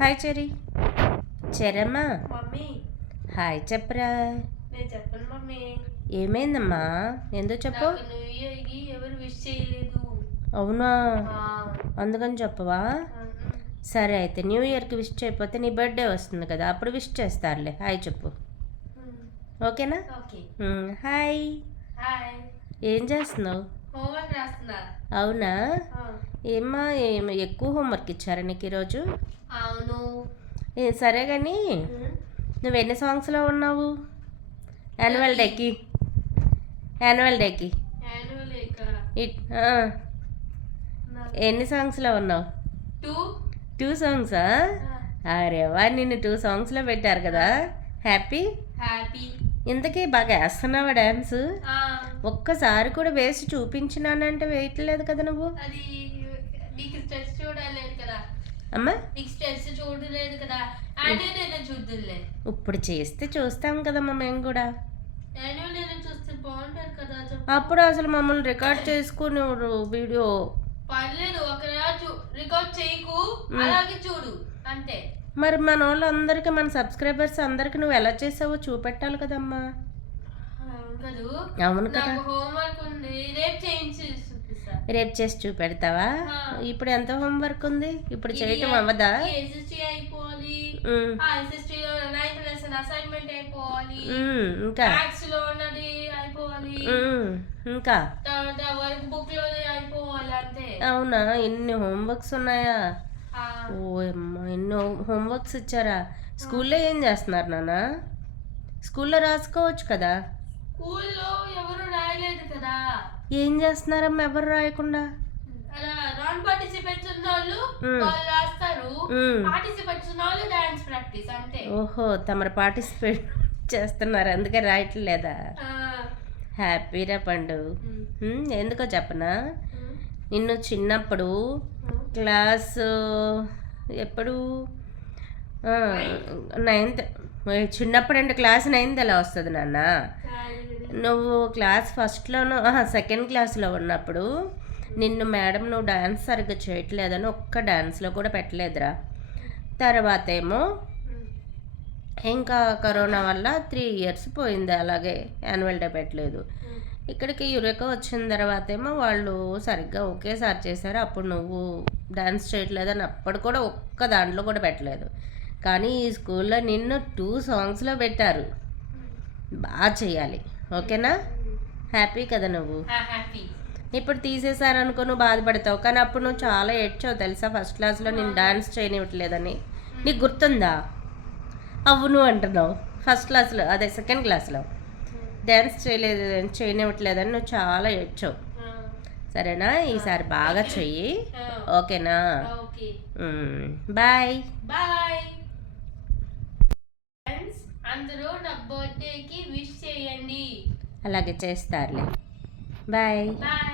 Hi Cheri చెరమ్మా. Mummy. Hi చెప్పరా. నేను చెప్పను మమ్మీ. ఏమైందమ్మా? ఎందుకు చెప్పు? నాకు న్యూ ఇయర్కి ఎవరు విష్ చేయలేదు. అవునా? అందుకని చెప్పవా? సరే అయితే న్యూ ఇయర్కి విష్ చేయకపోతే నీ బర్త్డే వస్తుంది కదా అప్పుడు విష్ చేస్తారులే. హాయ్ చెప్పు. ఓకేనా? ఓకే. హాయ్. హాయ్. ఏం చేస్తున్నావు? అవునా? ఏమ్మా ఏం ఎక్కువ హోంవర్క్ ఇచ్చారా నీకు ఈరోజు? అవును. సరే కానీ నువ్వు ఎన్ని సాంగ్స్లో ఉన్నావు? యాన్యువల్ డేకి. యాన్యువల్ డేకి. ఎన్ని సాంగ్స్లో ఉన్నావు? టూ. సాంగ్సా అరే వా నిన్ను టూ సాంగ్స్లో పెట్టారు కదా. హ్యాపీ? హ్యాపీ. ఇంతకీ బాగా వేస్తున్నావా డ్యాన్స్ ఒక్కసారి కూడా వేసి చూపించినానంటే వేయట్లేదు కదా నువ్వు? అమ్మా? చూడలేదు కదా. అంటే ఇప్పుడు చేస్తే చూస్తాం కదమ్మా మేము కూడా. అప్పుడు అసలు మమ్మల్ని రికార్డ్ చేసుకుని వీడియో? పర్లేదు రికార్డ్ చేయకు అలాగే చూడు అంతే. మరి మన వాళ్ళందరికీ మన సబ్స్క్రైబర్స్ అందరికీ నువ్వు ఎలా చేసావో చూపెట్టాలి కదమ్మా. కదూ అవును కదా హోంవర్క్ ఉంది. రేపు చేయించి రేపు చేసి చూపెడతావా. ఇప్పుడు ఎంత హోంవర్క్ ఉంది? ఇప్పుడు చేయటం అవ్వదా? అయిపోవాలి. అసైన్మెంట్ అయిపోవాలి. ఇంకా. మ్యాథ్స్లో ఉన్నది అయిపోవాలి. ఉమ్, ఇంకా. వర్క్ బుక్ అయిపోవాలి అంతే. అవునా? ఎన్ని హోంవర్క్స్ ఉన్నాయా? ఓ అమ్మా ఎన్ని హోంవర్క్స్ ఇచ్చారా? స్కూల్లో ఏం చేస్తున్నారు నాన్న? స్కూల్లో రాసుకోవచ్చు కదా? స్కూల్లో ఎవరు రాయలేదు కదా. ఏం చేస్తున్నారమ్మా ఎవరు రాయకుండా? నాన్ పార్టిసిపెంట్స్ ఉన్న వాళ్ళు. వాళ్ళు రాస్తారు. పార్టిసిపెంట్స్ ఉన్న వాళ్ళు డాన్స్ ప్రాక్టీస్ అంతే. ఓహో తమరు పార్టిసిపేట్ చేస్తున్నారు అందుకే రాయట్లేదా హ్యాపీరా పండు. ఎందుకో చెప్పనా? నిన్ను చిన్నప్పుడు. క్లాస్ ఎప్పుడు? నైన్త్. చిన్నప్పుడు అంటే క్లాస్ నైన్త్ ఎలా వస్తుంది నాన్న? నువ్వు క్లాస్ ఫస్ట్లోనూ సెకండ్ క్లాస్లో ఉన్నప్పుడు నిన్ను మేడం నువ్వు డాన్స్ సరిగ్గా చేయట్లేదని ఒక్క డాన్స్లో కూడా పెట్టలేదురా. తర్వాత ఏమో ఇంకా కరోనా వల్ల త్రీ ఇయర్స్ పోయింది అలాగే యాన్యువల్ డే పెట్టలేదు. ఇక్కడికి యురేక వచ్చిన తర్వాత ఏమో వాళ్ళు సరిగ్గా ఒకేసారి చేశారు అప్పుడు నువ్వు డాన్స్ చేయట్లేదని అప్పుడు కూడా ఒక్క దాంట్లో కూడా పెట్టలేదు. కానీ ఈ స్కూల్లో నిన్ను టూ సాంగ్స్లో పెట్టారు. బాగా చేయాలి. ఓకేనా? హ్యాపీ కదా నువ్వు? ఇప్పుడు తీసేశారనుకో నువ్వు బాధపడతావు. కానీ అప్పుడు నువ్వు చాలా ఏడ్చావు తెలుసా? ఫస్ట్ క్లాస్లో నేను డాన్స్ చేయనివ్వట్లేదని. నీకు గుర్తుందా? అవును అంటున్నావు. ఫస్ట్ క్లాస్లో అదే సెకండ్ క్లాస్లో డ్యాన్స్ చేయలేదు చేయనివ్వట్లేదని నువ్వు చాలా ఏడ్చావు. సరేనా? ఈసారి బాగా చెయ్యి. ఓకేనా? ఓకే. బాయ్. బాయ్. అందరూ నా విష్ చేయండి. అలాగే చేస్తారులే. బాయ్. బాయ్.